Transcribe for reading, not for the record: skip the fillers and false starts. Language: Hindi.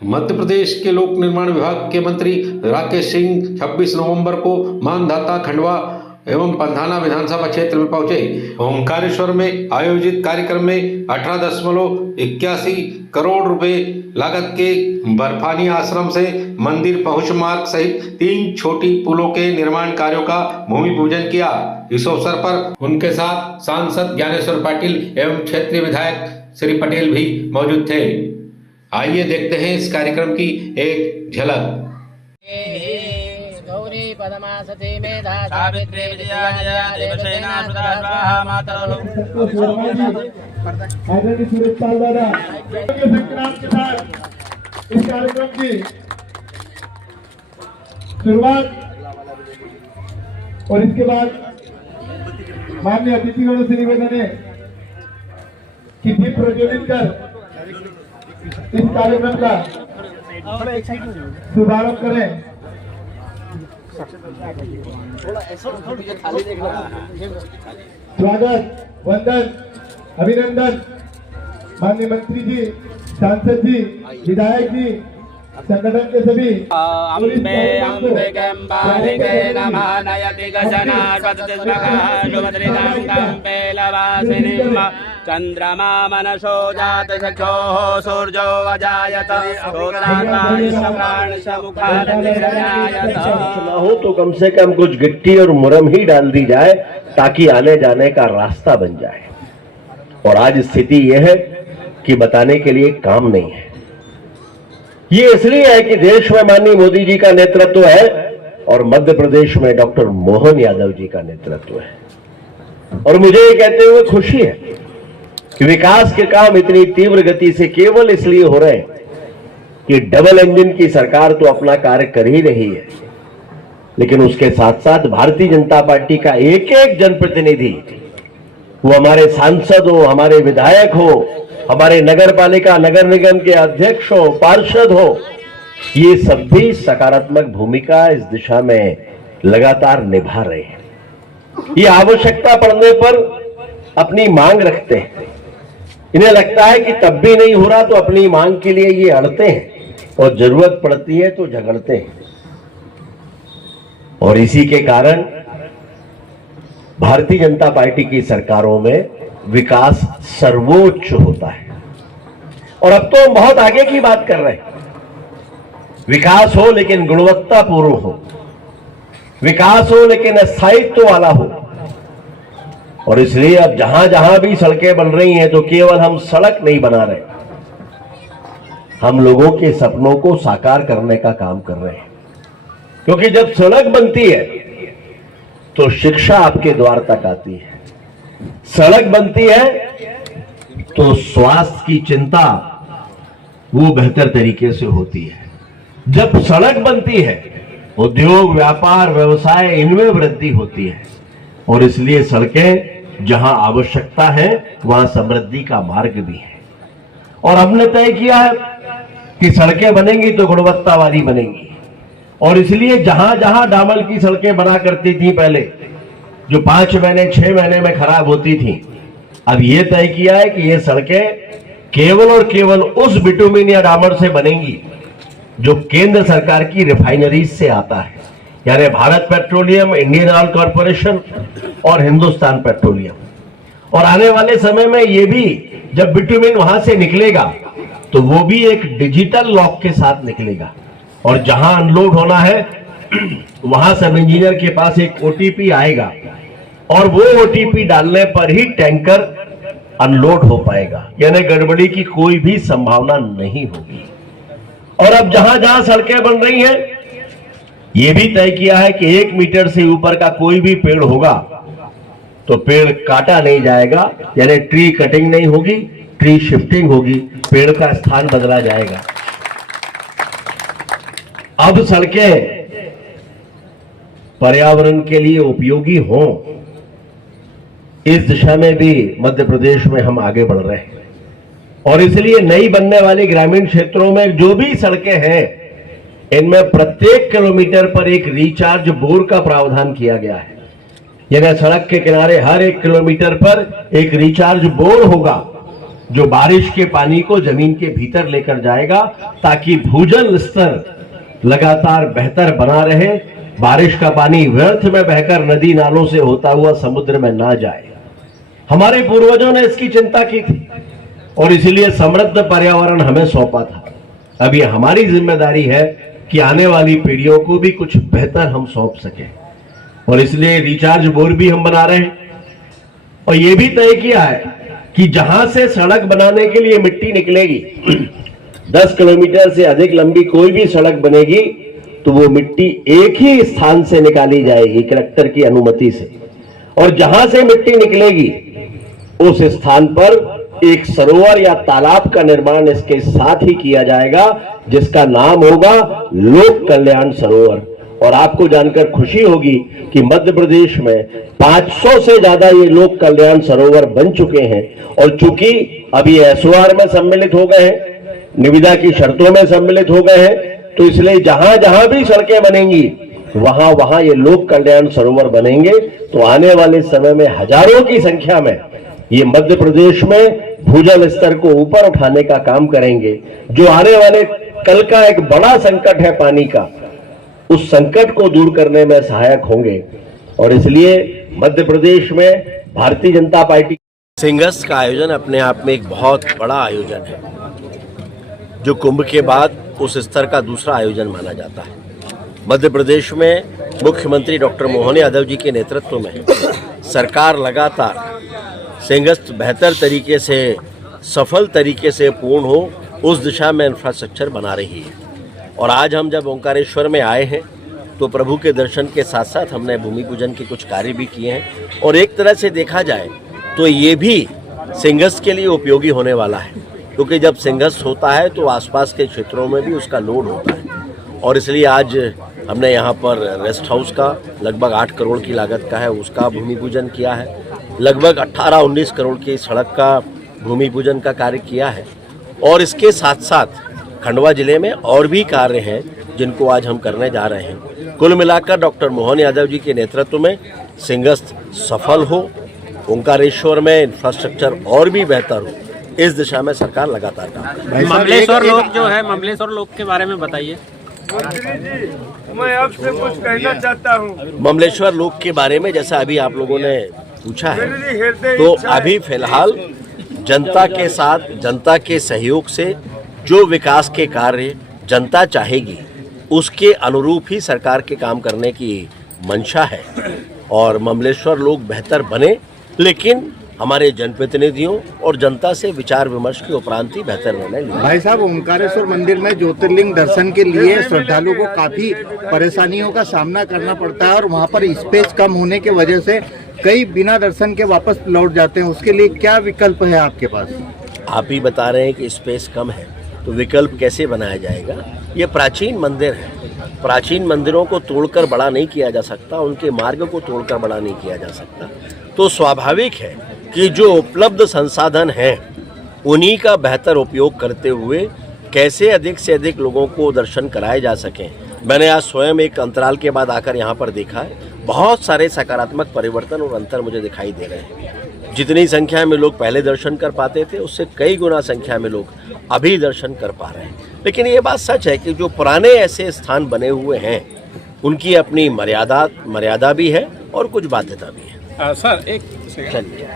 मध्य प्रदेश के लोक निर्माण विभाग के मंत्री राकेश सिंह 26 नवंबर को मानधाता, खंडवा एवं पंधाना विधानसभा क्षेत्र में पहुंचे। ओंकारेश्वर में आयोजित कार्यक्रम में 18.81 करोड़ रुपए लागत के बर्फानी आश्रम से मंदिर पहुंच मार्ग सहित 3 छोटी पुलों के निर्माण कार्यों का भूमि पूजन किया। इस अवसर पर उनके साथ सांसद ज्ञानेश्वर पाटिल एवं क्षेत्रीय विधायक श्री पटेल भी मौजूद थे। आइए देखते हैं इस कार्यक्रम की एक झलक। गौरी पदमासते मेधा सावित्री विजया देवसेना सुधा स्वाहा मातरलो। आदरणीय सुरेश दादा के संक्रांत के साथ इस कार्यक्रम की शुरुआत और इसके बाद माननीय अतिथिगणों से निवेदन है कि दीप प्रज्वलित कर इस कार्यक्रम का शुभारंभ करें। स्वागत, वंदन, अभिनंदन माननीय मंत्री जी, सांसद जी, विधायक जी, संगठन के सभी। अम्बे अम्बिके नमः नयति गजना स्वस्तिस्मः शुभद्रिदं पेलवासिनीं चन्द्रमा मनसो जात चक्षुः सूर्यो अजायत हो तो कम से कम कुछ गिट्टी और मुरम ही डाल दी जाए ताकि आने जाने का रास्ता बन जाए। और आज स्थिति यह है कि बताने के लिए काम नहीं है। ये इसलिए है कि देश में माननीय मोदी जी का नेतृत्व है और मध्य प्रदेश में डॉक्टर मोहन यादव जी का नेतृत्व है। और मुझे ये कहते हुए खुशी है कि विकास के काम इतनी तीव्र गति से केवल इसलिए हो रहे हैं कि डबल इंजन की सरकार तो अपना कार्य कर ही रही है, लेकिन उसके साथ साथ भारतीय जनता पार्टी का एक एक जनप्रतिनिधि, वो हमारे सांसद हो, हमारे विधायक हो, हमारे नगर पालिका नगर निगम के अध्यक्ष हो, पार्षद हो, ये सब भी सकारात्मक भूमिका इस दिशा में लगातार निभा रहे हैं। ये आवश्यकता पड़ने पर अपनी मांग रखते हैं। इन्हें लगता है कि तब भी नहीं हो रहा तो अपनी मांग के लिए ये अड़ते हैं और जरूरत पड़ती है तो झगड़ते हैं। और इसी के कारण भारतीय जनता पार्टी की सरकारों में विकास सर्वोच्च होता है। और अब तो हम बहुत आगे की बात कर रहे हैं। विकास हो लेकिन गुणवत्तापूर्ण हो, विकास हो लेकिन स्थायित्व वाला हो। और इसलिए अब जहां जहां भी सड़कें बन रही हैं तो केवल हम सड़क नहीं बना रहे, हम लोगों के सपनों को साकार करने का काम कर रहे हैं। क्योंकि जब सड़क बनती है तो शिक्षा आपके द्वार तक आती है, सड़क बनती है तो स्वास्थ्य की चिंता वो बेहतर तरीके से होती है। जब सड़क बनती है उद्योग, व्यापार, व्यवसाय, इनमें वृद्धि होती है। और इसलिए सड़कें जहां आवश्यकता है वहां समृद्धि का मार्ग भी है। और हमने तय किया है कि सड़कें बनेंगी तो गुणवत्ता वाली बनेंगी। और इसलिए जहां जहां डामर की सड़कें बना करती थी पहले, जो 5 महीने 6 महीने में खराब होती थी, अब यह तय किया है कि ये सड़कें केवल और केवल उस बिटुमिन या डामर से बनेंगी जो केंद्र सरकार की रिफाइनरीज से आता है, यानी Bharat petroleum, Indian oil corporation और हिंदुस्तान पेट्रोलियम। और आने वाले समय में ये भी जब बिटुमिन वहां से निकलेगा तो वो भी एक डिजिटल लॉक के साथ निकलेगा। और जहां अनलोड होना है वहां सब इंजीनियर के पास एक ओटीपी आएगा और वो ओटीपी डालने पर ही टैंकर अनलोड हो पाएगा, यानी गड़बड़ी की कोई भी संभावना नहीं होगी। और अब जहां जहां सड़कें बन रही हैं यह भी तय किया है कि 1 मीटर से ऊपर का कोई भी पेड़ होगा तो पेड़ काटा नहीं जाएगा, यानी ट्री कटिंग नहीं होगी, ट्री शिफ्टिंग होगी, पेड़ का स्थान बदला जाएगा। अब सड़कें पर्यावरण के लिए उपयोगी हों, इस दिशा में भी मध्य प्रदेश में हम आगे बढ़ रहे हैं। और इसलिए नई बनने वाली ग्रामीण क्षेत्रों में जो भी सड़कें हैं इनमें प्रत्येक किलोमीटर पर एक रिचार्ज बोर का प्रावधान किया गया है। यानी सड़क के किनारे हर 1 किलोमीटर पर एक रिचार्ज बोर होगा जो बारिश के पानी को जमीन के भीतर लेकर जाएगा, ताकि भूजल स्तर लगातार बेहतर बना रहे, बारिश का पानी व्यर्थ में बहकर नदी नालों से होता हुआ समुद्र में ना जाए। हमारे पूर्वजों ने इसकी चिंता की थी और इसलिए समृद्ध पर्यावरण हमें सौंपा था। अब ये हमारी जिम्मेदारी है कि आने वाली पीढ़ियों को भी कुछ बेहतर हम सौंप सकें, और इसलिए रिचार्ज बोर भी हम बना रहे हैं। और ये भी तय किया है कि जहां से सड़क बनाने के लिए मिट्टी निकलेगी, 10 किलोमीटर से अधिक लंबी कोई भी सड़क बनेगी तो वो मिट्टी एक ही स्थान से निकाली जाएगी कलेक्टर की अनुमति से, और जहां से मिट्टी निकलेगी उस स्थान पर एक सरोवर या तालाब का निर्माण इसके साथ ही किया जाएगा, जिसका नाम होगा लोक कल्याण सरोवर। और आपको जानकर खुशी होगी कि मध्य प्रदेश में 500 से ज्यादा ये लोक कल्याण सरोवर बन चुके हैं, और चूंकि अभी एसओआर में सम्मिलित हो गए हैं, निविदा की शर्तों में सम्मिलित हो गए हैं, तो इसलिए जहां जहां भी सड़कें बनेंगी वहां वहां ये लोक कल्याण सरोवर बनेंगे। तो आने वाले समय में हजारों की संख्या में ये मध्य प्रदेश में भूजल स्तर को ऊपर उठाने का काम करेंगे, जो आने वाले कल का एक बड़ा संकट है पानी का, उस संकट को दूर करने में सहायक होंगे। और इसलिए मध्य प्रदेश में भारतीय जनता पार्टी सिंगस्त का आयोजन अपने आप में एक बहुत बड़ा आयोजन है, जो कुंभ के बाद उस स्तर का दूसरा आयोजन माना जाता है। मध्य प्रदेश में मुख्यमंत्री डॉक्टर मोहन यादव जी के नेतृत्व में सरकार लगातार सिंगस्त बेहतर तरीके से, सफल तरीके से पूर्ण हो, उस दिशा में इंफ्रास्ट्रक्चर बना रही है। और आज हम जब ओंकारेश्वर में आए हैं तो प्रभु के दर्शन के साथ साथ हमने भूमि पूजन के कुछ कार्य भी किए हैं, और एक तरह से देखा जाए तो ये भी सिंगस्त के लिए उपयोगी होने वाला है, क्योंकि जब सिंगस्त होता है तो आसपास के क्षेत्रों में भी उसका लोड होता है। और इसलिए आज हमने यहाँ पर रेस्ट हाउस का लगभग 8 करोड़ की लागत का है, उसका भूमि पूजन किया है। लगभग 18-19 करोड़ की सड़क का भूमि पूजन का कार्य किया है। और इसके साथ साथ खंडवा जिले में और भी कार्य हैं जिनको आज हम करने जा रहे हैं। कुल मिलाकर डॉक्टर मोहन यादव जी के नेतृत्व में सिंगस्त सफल हो, ओंकारेश्वर में इंफ्रास्ट्रक्चर और भी बेहतर हो, इस दिशा में सरकार लगातार काम कर रही है। ममलेश्वर लोक जो है, ममलेश्वर लोक के बारे में बताइए। मैं आपसे कुछ कहना चाहता हूँ। ममलेश्वर लोक के बारे में जैसा अभी आप लोगों ने पूछा है, तो अभी फिलहाल जनता के साथ, जनता के सहयोग से जो विकास के कार्य जनता चाहेगी उसके अनुरूप ही सरकार के काम करने की मंशा है। और ममलेश्वर लोक बेहतर बने, लेकिन हमारे जनप्रतिनिधियों और जनता से विचार विमर्श के उपरांत ही बेहतर निर्णय लिया। भाई साहब, ओंकारेश्वर मंदिर में ज्योतिर्लिंग दर्शन के लिए श्रद्धालुओं को काफी परेशानियों का सामना करना पड़ता है, और वहां पर स्पेस कम होने की वजह से कई बिना दर्शन के वापस लौट जाते हैं। उसके लिए क्या विकल्प है आपके पास? आप ही बता रहे हैं कि स्पेस कम है, तो विकल्प कैसे बनाया जाएगा? ये प्राचीन मंदिर है, प्राचीन मंदिरों को तोड़कर बड़ा नहीं किया जा सकता, उनके मार्ग को तोड़कर बड़ा नहीं किया जा सकता। तो स्वाभाविक है कि जो उपलब्ध संसाधन हैं उन्हीं का बेहतर उपयोग करते हुए कैसे अधिक से अधिक लोगों को दर्शन कराए जा सकें। मैंने आज स्वयं एक अंतराल के बाद आकर यहाँ पर देखा है, बहुत सारे सकारात्मक परिवर्तन और अंतर मुझे दिखाई दे रहे हैं। जितनी संख्या में लोग पहले दर्शन कर पाते थे, उससे कई गुना संख्या में लोग अभी दर्शन कर पा रहे हैं। लेकिन ये बात सच है कि जो पुराने ऐसे स्थान बने हुए हैं उनकी अपनी मर्यादा भी है और कुछ बाध्यता भी है। सर एक चलिए।